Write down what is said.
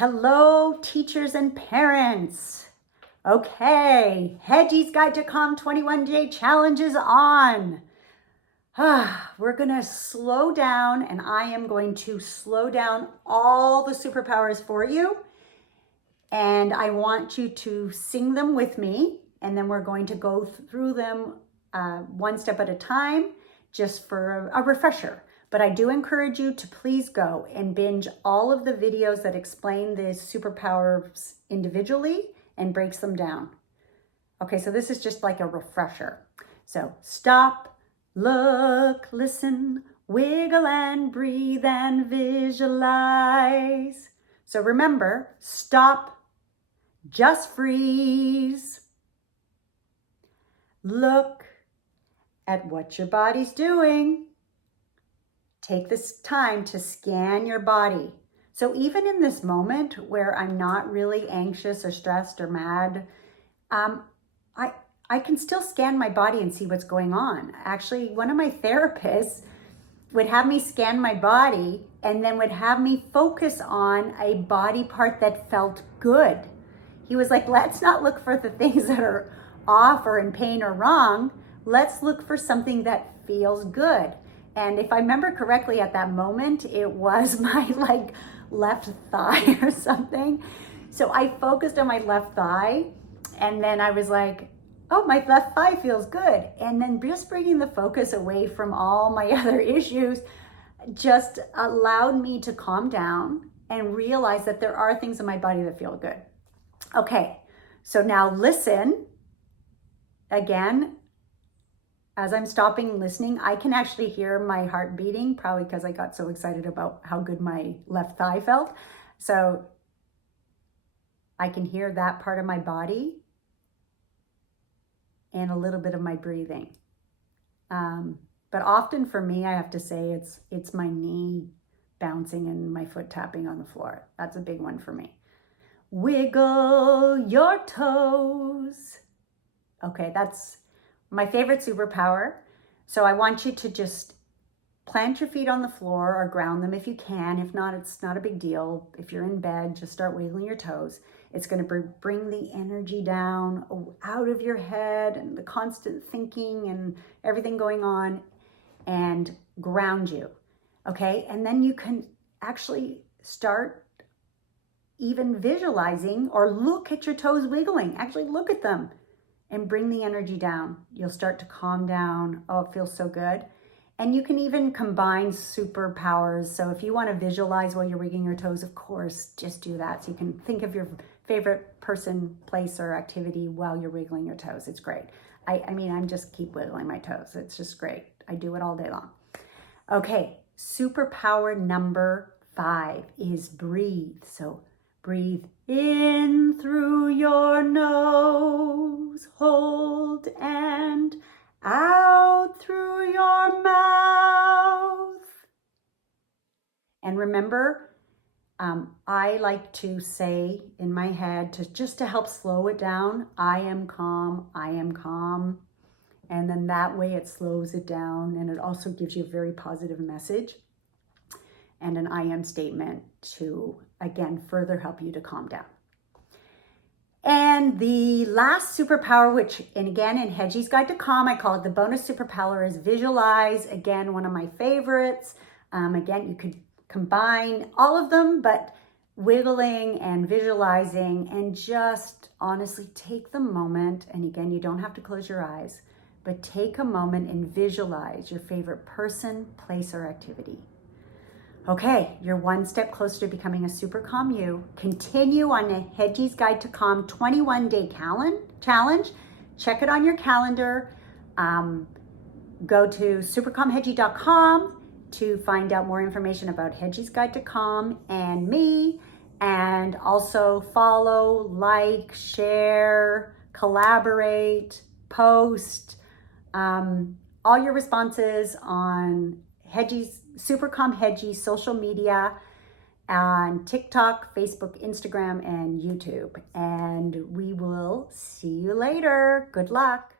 Hello, teachers and parents. Okay, Hedgie's Guide to Calm 21-Day Challenge is on. We're gonna slow down, and I am going to slow down all the superpowers for you. And I want you to sing them with me, and then we're going to go through them one step at a time, just for a refresher. But I do encourage you to please go and binge all of the videos that explain the superpowers individually and breaks them down. Okay, so this is just like a refresher. So stop, look, listen, wiggle and breathe and visualize. So remember, stop, just freeze. Look at what your body's doing. Take this time to scan your body. So even in this moment where I'm not really anxious or stressed or mad, I can still scan my body and see what's going on. Actually, one of my therapists would have me scan my body and then would have me focus on a body part that felt good. He was like, let's not look for the things that are off or in pain or wrong. Let's look for something that feels good. And if I remember correctly at that moment, it was my left thigh or something. So I focused on my left thigh, and then I was like, oh, my left thigh feels good. And then just bringing the focus away from all my other issues just allowed me to calm down and realize that there are things in my body that feel good. Okay, so now listen again. As I'm stopping and listening, I can actually hear my heart beating, probably because I got so excited about how good my left thigh felt. So I can hear that part of my body and a little bit of my breathing. But often for me, I have to say it's my knee bouncing and my foot tapping on the floor. That's a big one for me. Wiggle your toes. Okay, that's my favorite superpower. So I want you to just plant your feet on the floor or ground them if you can. If not, it's not a big deal. If you're in bed, just start wiggling your toes. It's going to bring the energy down out of your head and the constant thinking and everything going on, and ground you. Okay, and then you can actually start even visualizing or look at your toes wiggling. Actually look at them and bring the energy down. You'll start to calm down. Oh, it feels so good. And you can even combine superpowers. So if you want to visualize while you're wiggling your toes, of course, just do that. So you can think of your favorite person, place, or activity while you're wiggling your toes. It's great. I mean, I'm just keep wiggling my toes. It's just great. I do it all day long. Okay, superpower number 5 is breathe. So breathe in through your nose, hold, and out through your mouth. And remember, I like to say in my head, just to help slow it down, I am calm, I am calm. And then that way it slows it down, and it also gives you a very positive message and an I am statement to, again, further help you to calm down. And the last superpower, which, and again, in Hedgie's Guide to Calm, I call it the bonus superpower, is visualize. Again, one of my favorites. Again, you could combine all of them, but wiggling and visualizing, and just honestly take the moment. And again, you don't have to close your eyes, but take a moment and visualize your favorite person, place, or activity. Okay, you're one step closer to becoming a super calm you. Continue on the Hedgie's Guide to Calm 21-Day Challenge. Check it on your calendar. Go to supercalmhedgie.com to find out more information about Hedgie's Guide to Calm and me. And also follow, like, share, collaborate, post, all your responses on Hedgie's Super Calm Hedgie social media on TikTok, Facebook, Instagram, and YouTube. And we will see you later. Good luck.